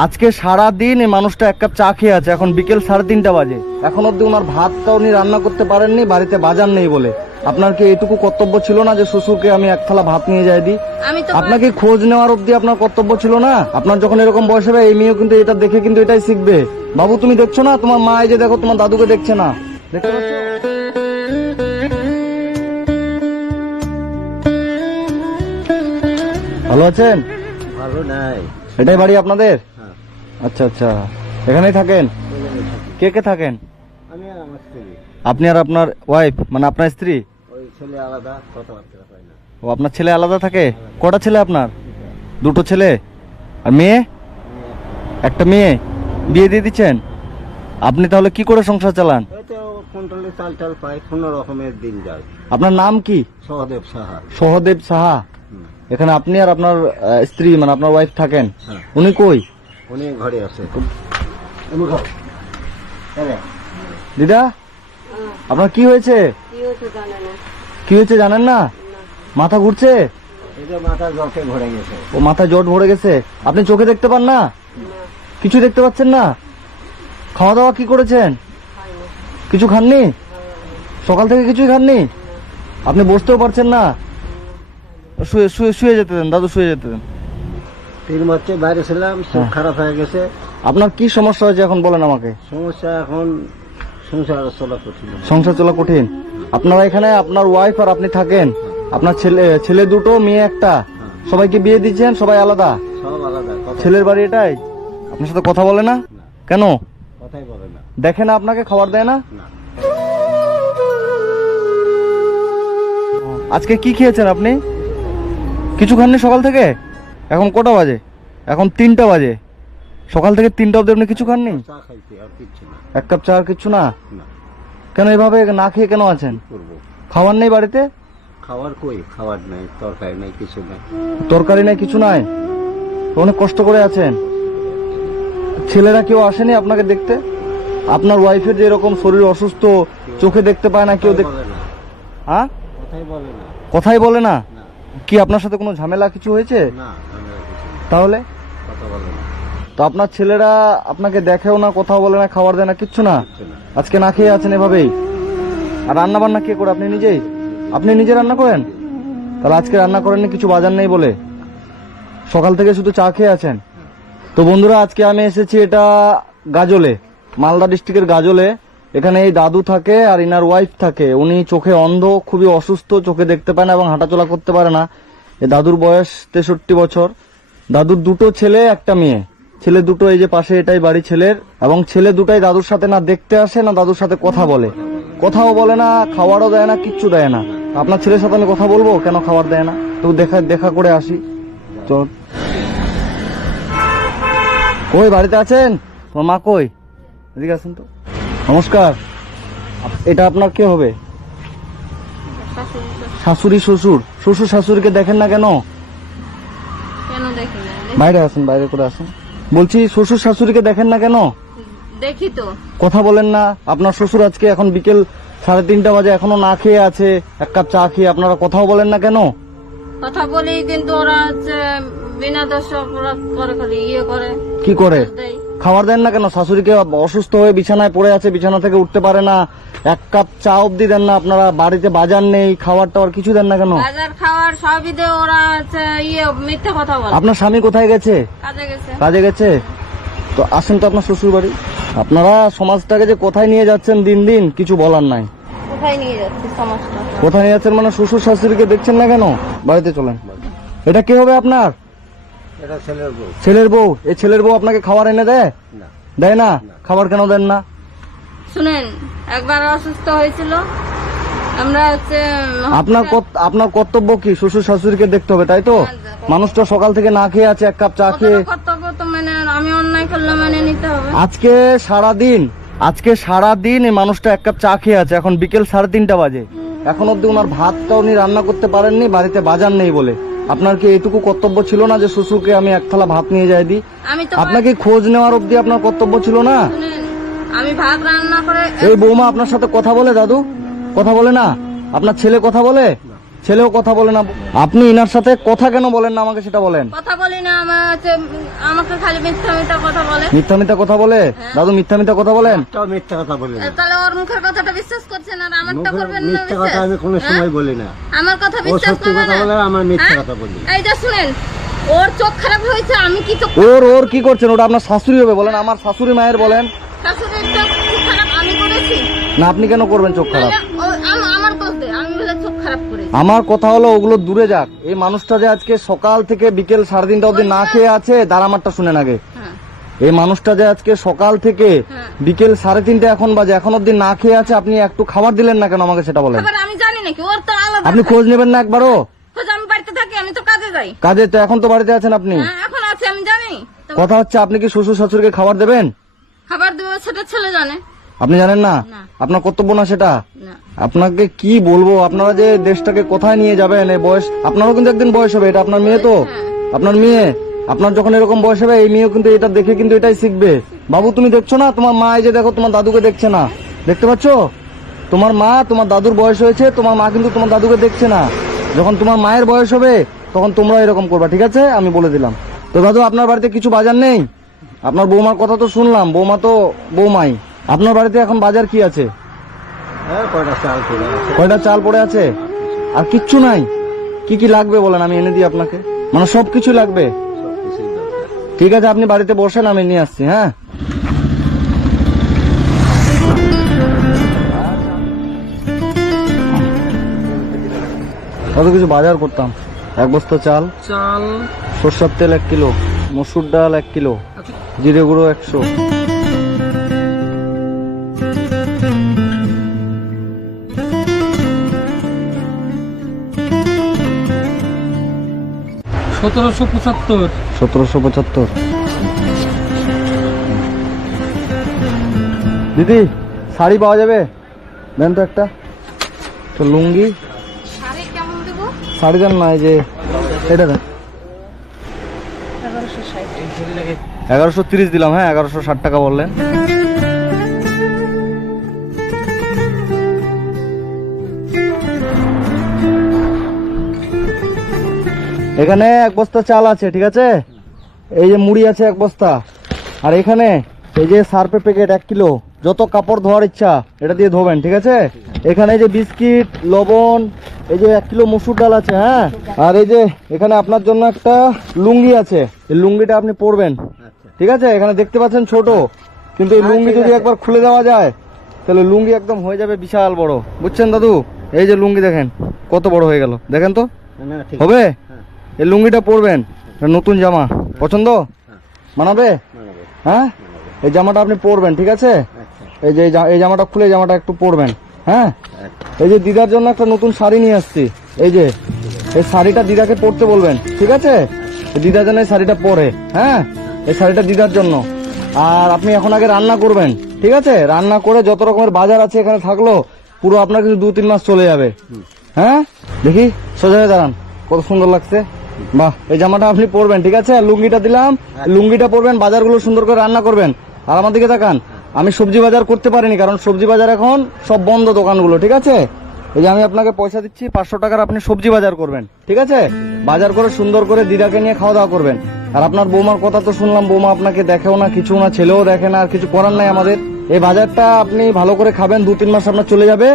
আজকে সারা দিন এই মানুষটা এক কাপ চা খেয়ে আছে, এখন বিকেল 3:30 বাজে, এখন অব্দি ওনার ভাতটা উনি রান্না করতে পারেননি, বাড়িতে বাজার নেই বলে। আপনার কি এইটুকু কর্তব্য ছিল না যে শ্বশুরকে আমি এক থালা ভাত নিয়ে যাই দিই? আপনাকে খোঁজ নেওয়ার অব্দি আপনার কর্তব্য ছিল না? আপনার যখন এরকম বয়স হবে, এই মেয়েও কিন্তু এটা দেখে কিন্তু এটাই শিখবে। বাবু তুমি দেখছো না, তোমার মা এই যে দেখো তোমার দাদুকে দেখছে না, দেখতে পাচ্ছ? ভালো আছেন? ভালো নাই। এটাই বাড়ি আপনাদের? আচ্ছা আচ্ছা, এখানেই থাকেন? কে কে থাকেন? আমি আর আমার স্ত্রী। আপনি আর আপনার ওয়াইফ, মানে আপনার স্ত্রী? ওই ছেলে আলাদা, কথাবার্তা হয় না। ও আপনার ছেলে আলাদা থাকে? কটা ছেলে আপনার? দুটো ছেলে। আর মেয়ে? একটা মেয়ে। বিয়ে দিয়ে দিচ্ছেন? আপনি তাহলে কি করে সংসার চালান? এই তো কুইন্টালে চাল টাল পাই, কোনো রকমের দিন যায়। আপনার নাম কি? সহদেব সাহা। সহদেব সাহা। এখানে আপনি আর আপনার স্ত্রী মানে আপনার ওয়াইফ থাকেন? হ্যাঁ। উনি কই? উনি ঘরে আছে। দিদা, আপনার কি হয়েছে? কি হয়েছে জানেন না? মাথা ঘুরছে? এই যে মাথা জটে ভরে গেছে। ও মাথা জট ভরে গেছে। আপনি চোখে দেখতে পান না? কিছু দেখতে পাচ্ছেন না? খাওয়া দাওয়া কি করেছেন? কিছু খাননি? সকাল থেকে কিছুই খাননি? আপনি বসতেও পারছেন না? শুয়ে শুয়ে শুয়ে যেতে দেন দাদু, শুয়ে যেতে দেন। 3 মাসে বাইরে ছিলাম, চোখ খারাপ হয়ে গেছে। আপনার কি সমস্যা হয়েছে এখন বলেন আমাকে? সমস্যা এখন সংসার চলা কঠিন। সংসার চলা কঠিন। আপনারা এখানে আপনার ওয়াইফ আর আপনি থাকেন, আপনার ছেলে দুটো মেয়ে একটা, সবাইকে বিয়ে দিচ্ছেন, সবাই আলাদা? সব আলাদা। ছেলের বাড়ি এটাই? আপনার সাথে কথা বলে না কেন? কথাই বলে না। দেখে না আপনাকে, খাবার দেয় না? না। আজকে কি খেয়েছেন আপনি? কিছু খাননি সকাল থেকে? এখন কটা বাজে? এখন 3টা বাজে। সকাল থেকে 3টা অবধি আপনি কিছু খাননি? চা খাইছি, আর কিচ্ছু না। এক কাপ চা আর কিচ্ছু না? না। কেন এভাবে না খেয়ে কেন আছেন? করবো। খাবার নেই বাড়িতে? খাবার কই? খাবার নাই, তরকারি নাই, কিছু নাই। তরকারি নাই, কিছু নাই? অনেক কষ্ট করে আছেন। ছেলেরা কেউ আসেনি আপনাকে দেখতে? আপনার ওয়াইফের যে এরকম শরীর অসুস্থ, চোখে দেখতে পায় না কেউ? বলে না। হ্যাঁ, কথাই বলে না। কথাই বলে না? না। কি আপনার সাথে কোনো ঝামেলা কিছু হয়েছে? না, আমরা কিছু না। তাহলে কথা বলে না। তো আপনার ছেলেরা আপনাকে দেখেও না, কথাও বলে না, খাবার দেয় না, কিচ্ছু না? কিচ্ছু না। আজকে না খেয়ে আছেন এভাবেই? আর রান্না বান্না কে করে? আপনি নিজেই? আপনি নিজে রান্না করেন? তাহলে আজকে রান্না করেননি, কিছু বাজার নেই বলে সকাল থেকে শুধু চা খেয়ে আছেন? তো বন্ধুরা, আজকে আমি এসেছি এটা গাজলে, মালদা ডিস্ট্রিক্টের গাজলে। এখানে এই দাদু থাকে আর ইনার ওয়াইফ থাকে। উনি চোখে অন্ধ, খুবই অসুস্থ, চোখে দেখতে পায় না এবং হাঁটাচলা করতে পারে না। এই দাদুর বয়স 63 বছর। দাদুর দুটো ছেলে, একটা মেয়ে। ছেলে দুটো এই যে পাশে, এটাই বাড়ি ছেলের। এবং ছেলে দুটাই দাদুর সাথে না দেখতে আসে, না দাদুর সাথে কথা বলে। কথাও বলে না, খাবারও দেয় না, কিচ্ছু দেয় না। আপনার ছেলের সাথে আমি কথা বলবো কেন খাবার দেয় না? তো দেখা করে আসি। তো কই, বাড়িতে আছেন? তোমার মা কই? এদিকে আসেন তো। নমস্কার। এটা আপনার কে হবে? শাশুড়ি শ্বশুর? শ্বশুর শাশুড়িকে দেখেন না কেন? কেন দেখি না? বাইরে আসেন, বাইরে করে আসেন। বলছি শ্বশুর শাশুড়িকে দেখেন না কেন? দেখি তো। কথা বলেন না? আপনার শ্বশুর আজকে এখন বিকেল 3:30 বাজে, এখনো না খেয়ে আছে, এক কাপ চা খেয়ে। আপনারা কথাও বলেন না কেন? কথা বলি, কিন্তু ওরা হচ্ছে বিনা দোষে অপরাধ করে, খালি ইয়ে করে। কি করে? দেয়। খাবার দেন না কেন? শাশুড়িকে অসুস্থ হয়ে বিছানায় পড়ে আছে, বিছানা থেকে উঠতে পারে না, এক কাপ চা অব্দি দেন না আপনারা। বাড়িতে বাজার নেই, খাবার টাবার কিছু দেন না কেন? বাজার খাওয়ার সবই দিয়ে ওরা হচ্ছে ইয়ে মিথ্যে কথা বলে। আপনার স্বামী কোথায় গেছে? কাজে গেছে। কাজে গেছে? তো আসেন তো আপনার শ্বশুর বাড়ি। আপনারা সমাজটাকে যে কোথায় নিয়ে যাচ্ছেন দিন দিন, কিছু বলার নাই। কোথায় নিয়ে যাচ্ছে সমাজটা? কোথায় নিয়ে যাচ্ছেন মানে শ্বশুর শাশুড়িকে দেখছেন না কেন? বাড়িতে চলেন। এটা কে হবে আপনার? এটা ছেলের বউ। ছেলের বউ? এই ছেলের বউ আপনাকে খাবার এনে দেয়? না। দেয় না? খাবার কেন দেন না? শুনেন, একবার অসুস্থ হয়েছিল, আমরা হচ্ছে আপনার কর্তব্য কি? শ্বশুর শাশুড়িকে দেখতে হবে, তাই তো? মানুষটা সকাল থেকে না খেয়ে আছে, এক কাপ চা খেয়ে। কর্তব্য তো মানে আমি অন্যায় করলে মানে নিতে হবে। আজকে সারা দিন এই মানুষটা এক কাপ চা খেয়ে আছে, এখন বিকেল 3:30 বাজে, এখন অব্দি ওনার ভাতটা উনি রান্না করতে পারেননি, বাড়িতে বাজার নেই বলে। আপনার কি এইটুকু কর্তব্য ছিল না যে শ্বশুরকে আমি এক থালা ভাত নিয়ে যাই দিই? আমি তো আপনাকে খোঁজ নেওয়ার অব্দি আপনার কর্তব্য ছিল না? শুনেন, আমি ভাত রান্না করে এই বৌমা আপনার সাথে কথা বলে? দাদু কথা বলে না? আপনার ছেলে কথা বলে? ছেলেও কথা বলে না। আপনি ইনার সাথে কথা কেন বলেন না আমাকে সেটা বলেন। কথা বলি না, আমাকে খালি মিথ্যা মিথ্যা কথা বলে। মিথ্যা মিথ্যা কথা বলে? দাদু মিথ্যা মিথ্যা কথা বলেন? একটাও মিথ্যা কথা বলি না। তাহলে ওর মুখের কথাটা বিশ্বাস করছেন আর আমারটা করবেন না মিথ্যা কথা বিশ্বাস? আমি কোনো সময় বলি না। আমার কথা ও বিশ্বাস সত্যি করবে কথা না? বলে, আমার মিথ্যা হ্যাঁ? কথা বলি। এই যে শুনেন, ওর চোখ খারাপ হয়েছে, আমি কি চোখ ওর কি করছেন? ওটা আপনার শাশুড়ি হবে, বলেন আমার শাশুড়ি মায়ের বলেন। শাশুড়ির চোখ খারাপ আমি করেছি? না আপনি কেন করবেন চোখ খারাপ? আমার দোষ দেয়, আমি বলে চোখ খারাপ করেছি। আমার কথা হলো ওগুলো দূরে যাক। এই মানুষটা যে আজকে সকাল থেকে বিকেল 3:30 অবধি না খেয়ে আছে, তার আমারটা শুনেন আগে। হ্যাঁ, এই মানুষটা যে আজকে সকাল থেকে হ্যাঁ। বিকেল 3:30 এখন বাজে, এখন অবধি না খেয়ে আছে, আপনি একটু খাবার দিলেন না কেন আমাকে সেটা বলেন। খাবার আমি জানি নাকি? ওর তো আলাদা। আপনি খোঁজ নেবেন না একবারও? খোঁজ আমি বাড়িতে থাকি, আমি তো কাজে যাই। কাজে তো এখন তো বাড়িতে আছেন আপনি। হ্যাঁ, এখন আছে আমি জানি তো। কথা হচ্ছে আপনি কি শ্বশুর শাশুড়িকে খাবার দেবেন? খাবার দেবো সেটা ছেলে জানে আপনি জানেন না? না। আপনার কর্তব্য না সেটা? না। আপনাকে কি বলবো, আপনারা যে দেশটাকে কোথায় নিয়ে যাবেন, এই বয়স আপনারও কিন্তু একদিন বয়স হবে। এটা আপনার মেয়ে তো, আপনার মেয়ে, আপনার যখন এরকম বয়স হবে এই মেয়েও কিন্তু এটা দেখে কিন্তু এটাই শিখবে। বাবু তুমি দেখছো না তোমার মা এই যে দেখো তোমার দাদুকে দেখছে না, দেখতে পাচ্ছ? তোমার মা, তোমার দাদুর বয়স হয়েছে, তোমার মা কিন্তু তোমার দাদুকে দেখছে না। যখন তোমার মায়ের বয়স হবে তখন তোমরা এরকম করবা, ঠিক আছে? আমি বলে দিলাম। তো দাদু আপনার বাড়িতে কিছু বাজার নেই? আপনার বৌমার কথা তো শুনলাম, বৌমা তো বৌমাই। আপনার বাড়িতে এখন বাজার কি আছে? হ্যাঁ, কয়টা চাল পড়ে আছে। কয়টা চাল পড়ে আছে? আর কিচ্ছু নাই? কি কি লাগবে বলেন, আমি এনে দিই আপনাকে। মানে সবকিছু লাগবে? সবকিছুই দরকার। ঠিক আছে আপনি বাড়িতে বসেন, আমি নিয়ে আসছি। হ্যাঁ, কত কিছু বাজার করতাম। 1 বস্তা চাল, সরষের তেল 1 কিলো, মসুর ডাল 1 কিলো, জিরে গুঁড়ো 100। $1775। দিদি শাড়ি পাওয়া যাবে? দেন তো একটা। তো লুঙ্গি, শাড়ি কেমন দেবো? শাড়ি দেন না, এই যে এটা দেন। 1130 দিলাম। হ্যাঁ 1160 টাকা বললেন। এখানে 1 বস্তা চাল আছে, ঠিক আছে? এই যে মুড়ি আছে 1 বস্তা, আর এখানে এই যে সার্ফের প্যাকেট 1 কিলো। যত কাপড় ধোয়ার ইচ্ছা এটা দিয়ে ধোবেন, ঠিক আছে? এখানে এই যে বিস্কিট, লবণ, এই যে 1 কিলো মসুর ডাল আছে। হ্যাঁ, আর এই যে এখানে আপনার জন্য একটা লুঙ্গি আছে, এই লুঙ্গিটা আপনি পরবেন, ঠিক আছে? এখানে দেখতে পাচ্ছেন ছোট, কিন্তু এই লুঙ্গি যদি একবার খুলে দেওয়া যায় তাহলে লুঙ্গি একদম হয়ে যাবে বিশাল বড়, বুঝছেন দাদু? এই যে লুঙ্গি দেখেন কত বড় হয়ে গেল, দেখেন তো? না, ঠিক হবে? এই লুঙ্গিটা পরবেন, এটা নতুন জামা, পছন্দ? মানাবে? মানাবে। হ্যাঁ, এই জামাটা আপনি পরবেন, ঠিক আছে? আচ্ছা, এই যে এই জামাটা খুলে জামাটা একটু পরবেন। হ্যাঁ, এই যে দিদার জন্য একটা নতুন শাড়ি নিয়ে আসছি, এই যে এই শাড়িটা দিদাকে পরতে বলবেন, ঠিক আছে? এই দিদা যেন এই শাড়িটা পরে। হ্যাঁ, এই শাড়িটা দিদার জন্য। আর আপনি এখন আগে রান্না করবেন, ঠিক আছে? রান্না করে যত রকমের বাজার আছে এখানে থাকলো পুরো আপনার কিন্তু 2-3 মাস চলে যাবে। হ্যাঁ, দেখি সোজা হয়ে দাঁড়ান, কত সুন্দর লাগছে। বাহ, এই জামাটা আপনি পরবেন, ঠিক আছে? আর লুঙ্গিটা দিলাম, লুঙ্গিটা পরবেন, বাজারগুলো সুন্দর করে রান্না করবেন। আর আমার দিকে তাকান, আমি সবজি বাজার করতে পারিনি কারণ সবজি বাজার এখন সব বন্ধ দোকানগুলো, ঠিক আছে? এই যে আমি আপনাকে পয়সা দিচ্ছি 500 টাকার, আপনি সবজি বাজার করবেন, ঠিক আছে? বাজার করে সুন্দর করে দিদাকে নিয়ে খাওয়া দাওয়া করবেন। আর আপনার বৌমার কথা তো শুনলাম, বৌমা আপনাকে দেখেও না, কিছু না, ছেলেও দেখে না, আর কিছু করার নাই আমাদের। এই বাজারটা আপনি ভালো করে খাবেন, 2-3 মাস আপনার চলে যাবে।